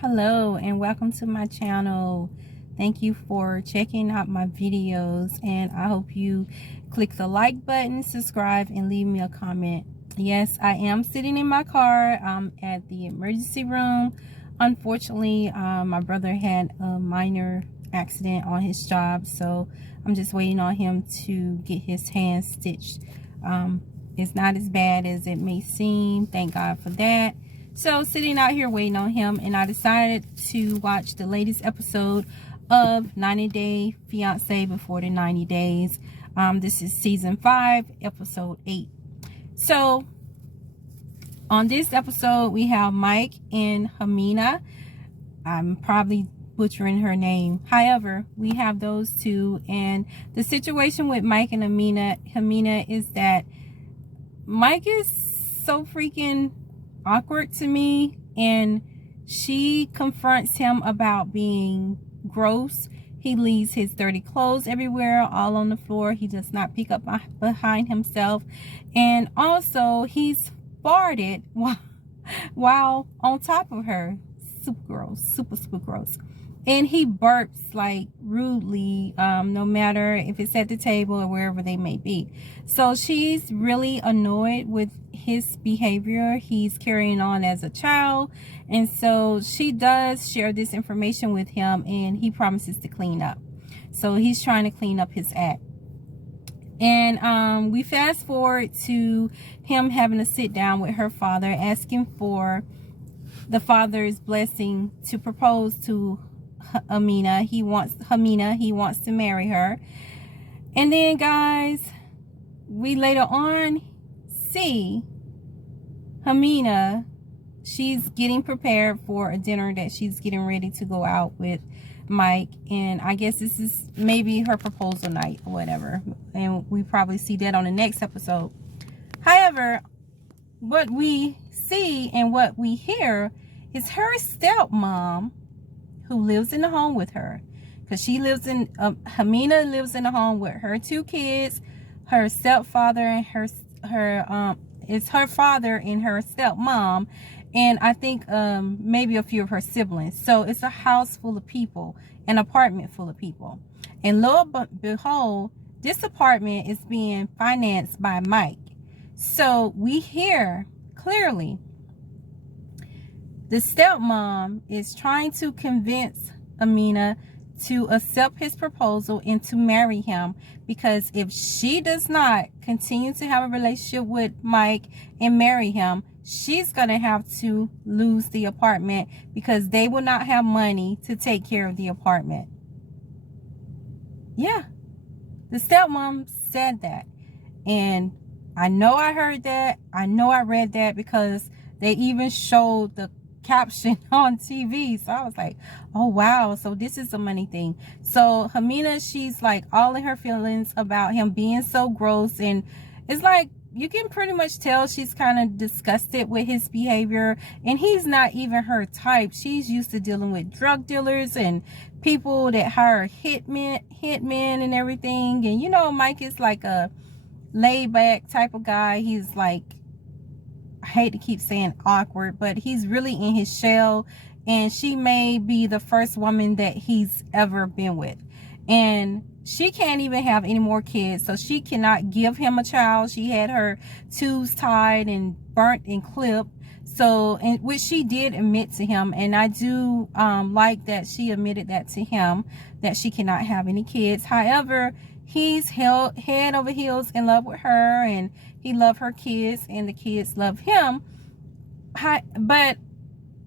Hello and welcome to my channel. Thank you for checking out my videos, and I hope you click the like button, subscribe, and leave me a comment. Yes, I am sitting in my car. I'm at the emergency room. Unfortunately, my brother had a minor accident on his job, so I'm just waiting on him to get his hand stitched. It's not as bad as it may seem. Thank God for that. So sitting out here waiting on him, and I decided to watch the latest episode of 90 Day Fiance Before the 90 Days. This is season 5, episode 8. So on this episode, we have Mike and Hamina. I'm probably butchering her name. However, we have those two, and the situation with Mike and Hamina is that Mike is so freaking awkward to me, and she confronts him about being gross. He leaves his dirty clothes everywhere, all on the floor. He does not pick up behind himself, and also he's farted while on top of her. Super gross, super gross. And he burps like rudely, no matter if it's at the table or wherever they may be. So she's really annoyed with his behavior. He's carrying on as a child, and so she does share this information with him, and he promises to clean up. So he's trying to clean up his act. And we fast forward to him having to sit down with her father, asking for the father's blessing to propose to Hamina. He wants to marry her. And then, guys, we later on see Hamina. She's getting prepared for a dinner that she's getting ready to go out with Mike, and I guess this is maybe her proposal night or whatever, and we probably see that on the next episode. However, what we see and what we hear is her stepmom, who lives in the home with her, because she lives in Hamina lives in the home with her 2 kids, her stepfather, and it's her father and her stepmom, and I think maybe a few of her siblings. So it's a house full of people, an apartment full of people. And lo and behold, this apartment is being financed by Mike. So we hear clearly the stepmom is trying to convince Hamina to accept his proposal and to marry him, because if she does not continue to have a relationship with Mike and marry him, she's going to have to lose the apartment, because they will not have money to take care of the apartment. Yeah, the stepmom said that. And I know I heard that. I know I read that, because they even showed the caption on TV. So I was like, oh wow, so this is a money thing. So Hamina, she's like all in her feelings about him being so gross, and it's like you can pretty much tell she's kind of disgusted with his behavior, and he's not even her type. She's used to dealing with drug dealers and people that hire hitmen and everything. And you know, Mike is like a laid back type of guy. He's like, I hate to keep saying awkward, but he's really in his shell, and she may be the first woman that he's ever been with, and she can't even have any more kids, so she cannot give him a child. She had her tubes tied and burnt and clipped, so, and which she did admit to him, and I do like that she admitted that to him, that she cannot have any kids. However, he's held head over heels in love with her, and he loves her kids, and the kids love him. But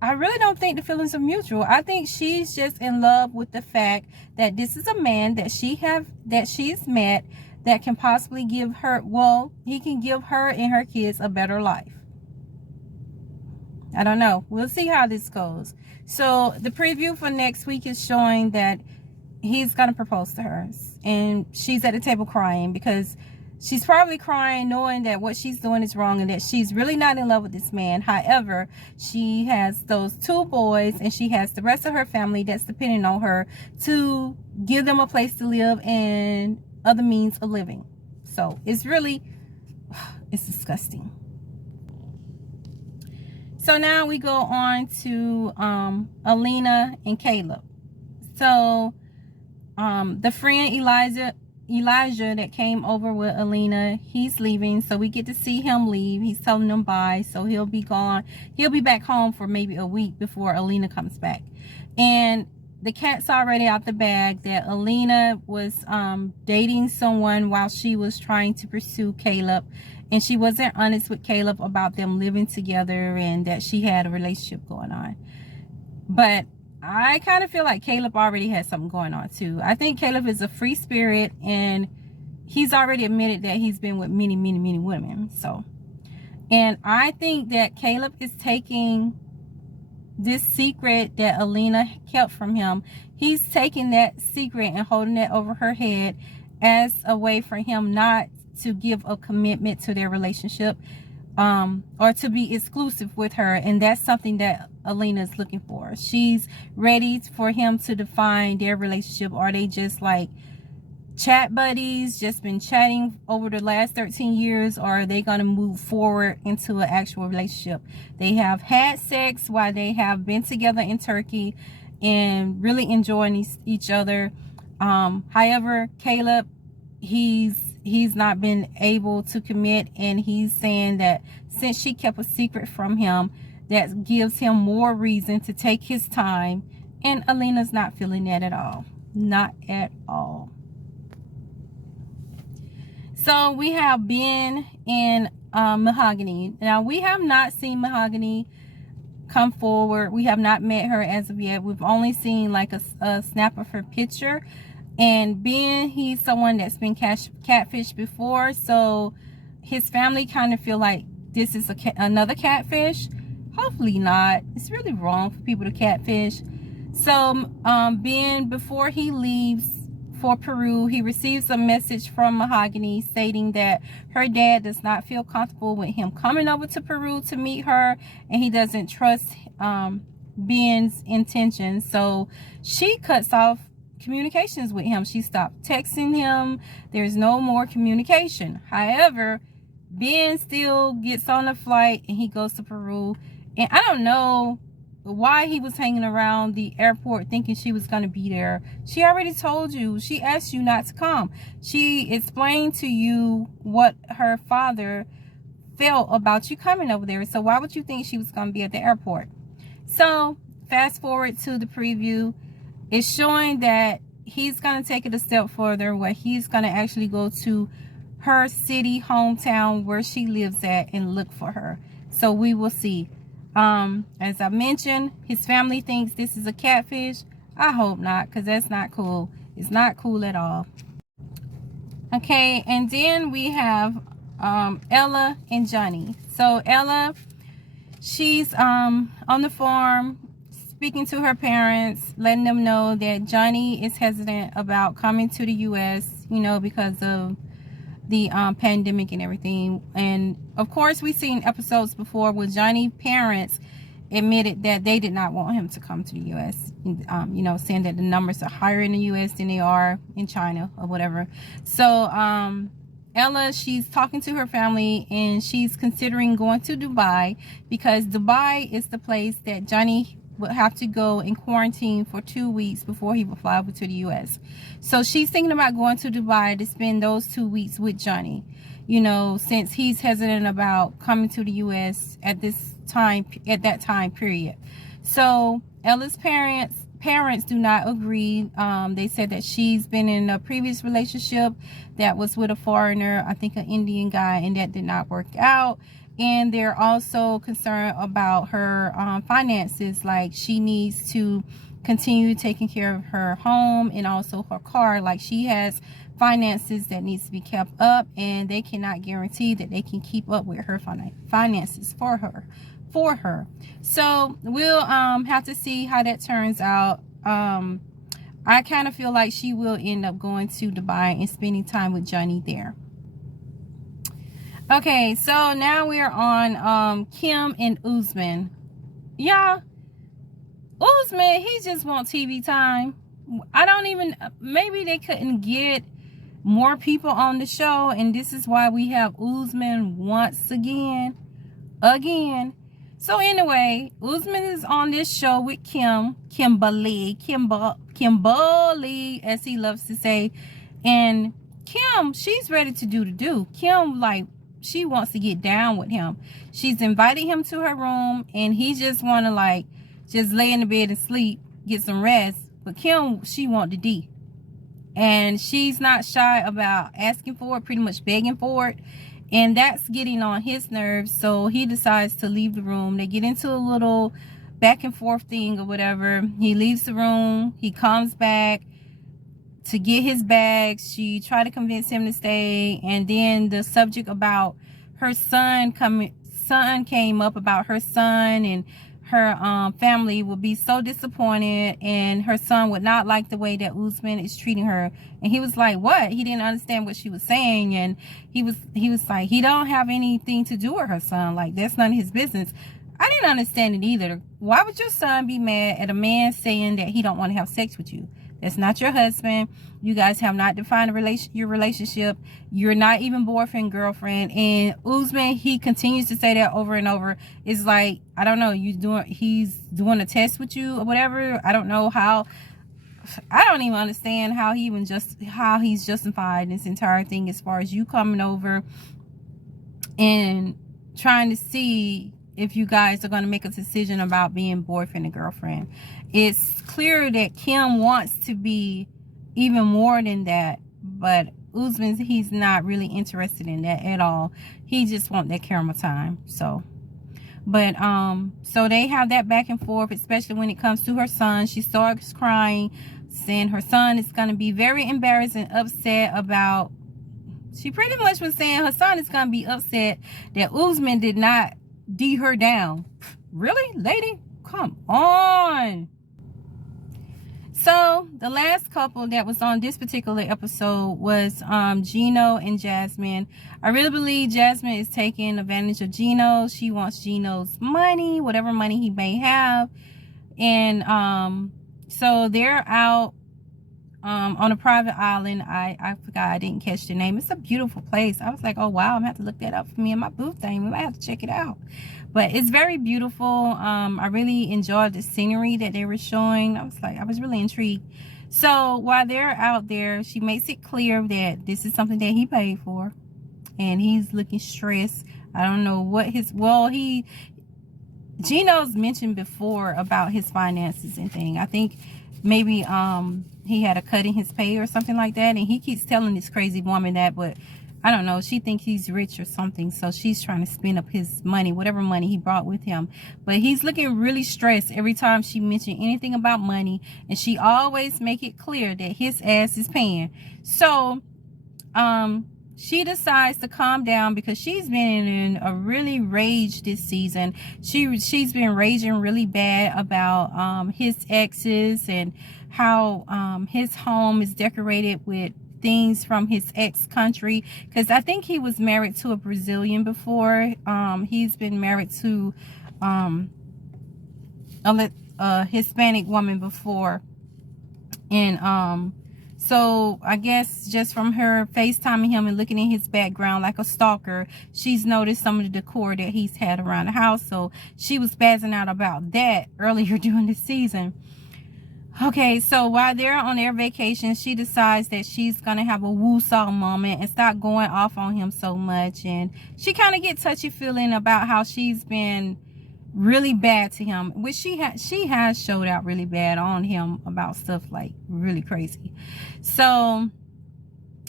I really don't think the feelings are mutual. I think she's just in love with the fact that this is a man that she's met that can possibly give her, well, he can give her and her kids a better life. I don't know. We'll see how this goes. So the preview for next week is showing that he's going to propose to her, and she's at the table crying, because she's probably crying knowing that what she's doing is wrong, and that she's really not in love with this man. However, she has those 2 boys, and she has the rest of her family that's depending on her to give them a place to live and other means of living. So it's really, it's disgusting. So now we go on to Alina and Caleb. So the friend Elijah that came over with Alina, he's leaving. So we get to see him leave. He's telling them bye. So he'll be gone. He'll be back home for maybe a week before Alina comes back. And the cat's already out the bag that Alina was dating someone while she was trying to pursue Caleb. And she wasn't honest with Caleb about them living together and that she had a relationship going on. But I kind of feel like Caleb already has something going on too. I think Caleb is a free spirit, and he's already admitted that he's been with many, many, many women. So, and I think that Caleb is taking this secret that Alina kept from him. He's taking that secret and holding it over her head as a way for him not to give a commitment to their relationship, or to be exclusive with her. And that's something that Alina is looking for. She's ready for him to define their relationship. Are they just like chat buddies, just been chatting over the last 13 years, or are they going to move forward into an actual relationship? They have had sex while they have been together in Turkey and really enjoying each other. However, Caleb, he's not been able to commit, and he's saying that since she kept a secret from him, that gives him more reason to take his time. And Alina's not feeling that at all. Not at all. So we have Ben and Mahogany. Now, we have not seen Mahogany come forward. We have not met her as of yet. We've only seen like a snap of her picture. And Ben, he's someone that's been catfished before. So his family kind of feel like this is another catfish. Hopefully not. It's really wrong for people to catfish. So Ben, before he leaves for Peru, he receives a message from Mahogany stating that her dad does not feel comfortable with him coming over to Peru to meet her, and he doesn't trust Ben's intentions. So she cuts off communications with him. She stopped texting him. There's no more communication. However, Ben still gets on a flight and he goes to Peru. And I don't know why he was hanging around the airport thinking she was going to be there. She already told you. She asked you not to come. She explained to you what her father felt about you coming over there. So why would you think she was going to be at the airport? So fast forward to the preview. It's showing that he's going to take it a step further, where he's going to actually go to her city, hometown, where she lives at, and look for her. So we will see. As I mentioned, his family thinks this is a catfish. I hope not, because that's not cool. It's not cool at all. Okay, and then we have Ella and Johnny. So Ella, she's on the farm speaking to her parents, letting them know that Johnny is hesitant about coming to the U.S., you know, because of the pandemic and everything. And of course, we've seen episodes before where Johnny's parents admitted that they did not want him to come to the U.S., you know, saying that the numbers are higher in the U.S. than they are in China or whatever. So Ella, she's talking to her family, and she's considering going to Dubai, because Dubai is the place that Johnny would have to go in quarantine for 2 weeks before he would fly over to the U.S. So she's thinking about going to Dubai to spend those 2 weeks with Johnny, you know, since he's hesitant about coming to the U.S. at that time period. So Ella's parents do not agree. They said that she's been in a previous relationship that was with a foreigner, I think an Indian guy, and that did not work out. And they're also concerned about her finances. Like, she needs to continue taking care of her home and also her car. Like, she has finances that needs to be kept up, and they cannot guarantee that they can keep up with her finances for her. So we'll have to see how that turns out. I kind of feel like she will end up going to Dubai and spending time with Johnny there. Okay, so now we're on Kim and Usman. Yeah, Usman, he just wants TV time. I don't even, maybe they couldn't get more people on the show, and this is why we have Usman once again. So anyway, Usman is on this show with Kimberly, as he loves to say. And Kim, she's ready to do the do. Kim, like, she wants to get down with him. She's invited him to her room, and he just want to, like, just lay in the bed and sleep, get some rest. But Kim, she want the D. And she's not shy about asking for it, pretty much begging for it. And that's getting on his nerves. So he decides to leave the room. They get into a little back and forth thing or whatever. He leaves the room. He comes back to get his bags. She tried to convince him to stay. And then the subject about her son came up, about her son, and her family would be so disappointed, and her son would not like the way that Usman is treating her. And he was like, what? He didn't understand what she was saying. And he was like, he don't have anything to do with her son. Like, that's none of his business. I didn't understand it either. Why would your son be mad at a man saying that he don't want to have sex with you? That's not your husband. You guys have not defined your relationship. You're not even boyfriend, girlfriend. And Usman, he continues to say that over and over. It's like, I don't know, he's doing a test with you or whatever. I don't know how. I don't even understand how he's justified this entire thing, as far as you coming over and trying to see if you guys are going to make a decision about being boyfriend and girlfriend. It's clear that Kim wants to be even more than that, but Usman, he's not really interested in that at all. He just wants that camera time. So they have that back and forth, especially when it comes to her son. She starts crying, saying her son is going to be very embarrassed and upset about, she pretty much was saying her son is going to be upset that Usman did not D her down. Really, lady? Come on. So the last couple that was on this particular episode was Gino and Jasmine. I really believe Jasmine is taking advantage of Gino. She wants Gino's money, whatever money he may have. And so they're out on a private island. I forgot, I didn't catch the name. It's a beautiful place. I was like, oh wow, I'm gonna have to look that up for me and my boo thing. We might have to check it out. But it's very beautiful. I really enjoyed the scenery that they were showing. I was really intrigued. So while they're out there, she makes it clear that this is something that he paid for, and he's looking stressed. I don't know what Gino's mentioned before about his finances and thing. I think maybe he had a cut in his pay or something like that, and he keeps telling this crazy woman that, but I don't know, she thinks he's rich or something, so she's trying to spend up his money, whatever money he brought with him. But he's looking really stressed every time she mentioned anything about money, and she always make it clear that his ass is paying. So she decides to calm down because she's been in a really rage this season. She's been raging really bad about his exes, and how his home is decorated with things from his ex country, because I think he was married to a Brazilian before. He's been married to a Hispanic woman before, and so I guess just from her FaceTiming him and looking in his background like a stalker, she's noticed some of the decor that he's had around the house. So she was spazzing out about that earlier during the season. Okay, so while they're on their vacation, she decides that she's going to have a woo-saw moment and start going off on him so much. And she kind of gets touchy-feeling about how she's been really bad to him, which she has showed out really bad on him about stuff like really crazy. So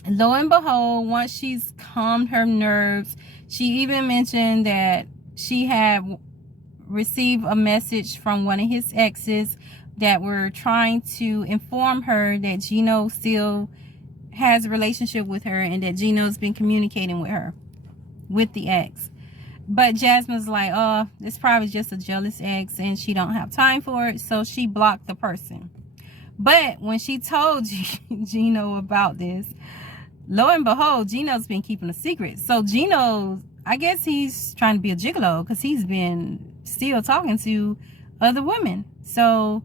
lo and behold, once she's calmed her nerves, she even mentioned that she had received a message from one of his exes that were trying to inform her that Gino still has a relationship with her, and that Gino's been communicating with her, with the ex. But Jasmine's like, oh, it's probably just a jealous ex and she don't have time for it, so she blocked the person. But when she told Gino about this, lo and behold, Gino's been keeping a secret. So Gino, I guess he's trying to be a gigolo, because he's been still talking to other women. So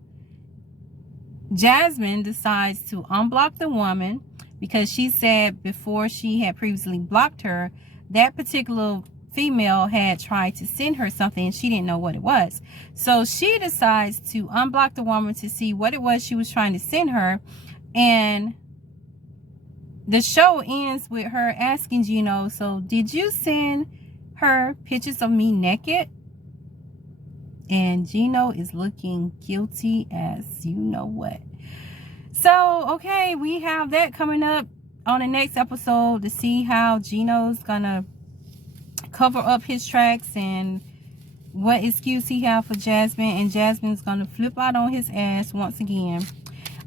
Jasmine decides to unblock the woman, because she said before she had previously blocked her, that particular female had tried to send her something and she didn't know what it was. So she decides to unblock the woman to see what it was she was trying to send her. And the show ends with her asking Gino, so did you send her pictures of me naked? And Gino is looking guilty as you know what. So, okay, we have that coming up on the next episode to see how Gino's gonna cover up his tracks and what excuse he have for Jasmine. And Jasmine's gonna flip out on his ass once again.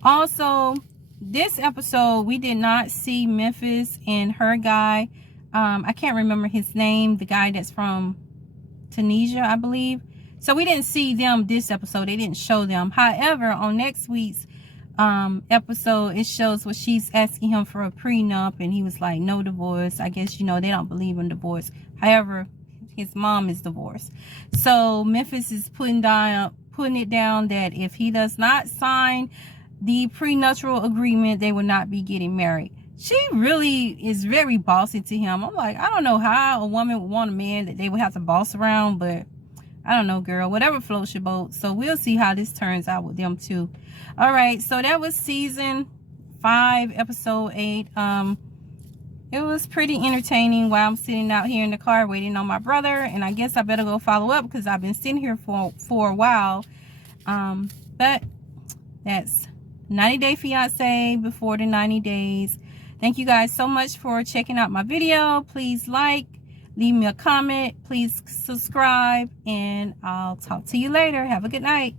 Also, this episode, we did not see Memphis and her guy. I can't remember his name. The guy that's from Tunisia, I believe. So we didn't see them this episode. They didn't show them. However, on next week's episode, it shows what she's asking him for a prenup. And he was like, no divorce. I guess, they don't believe in divorce. However, his mom is divorced. So Memphis is putting it down that if he does not sign the prenuptial agreement, they will not be getting married. She really is very bossy to him. I'm like, I don't know how a woman would want a man that they would have to boss around, but I don't know, girl. Whatever floats your boat. So we'll see how this turns out with them too. All right, so that was season 5, episode 8. It was pretty entertaining while I'm sitting out here in the car waiting on my brother, and I guess I better go follow up because I've been sitting here for a while. But that's 90 Day Fiance before the 90 days. Thank you guys so much for checking out my video. Please like, leave me a comment, please subscribe, and I'll talk to you later. Have a good night.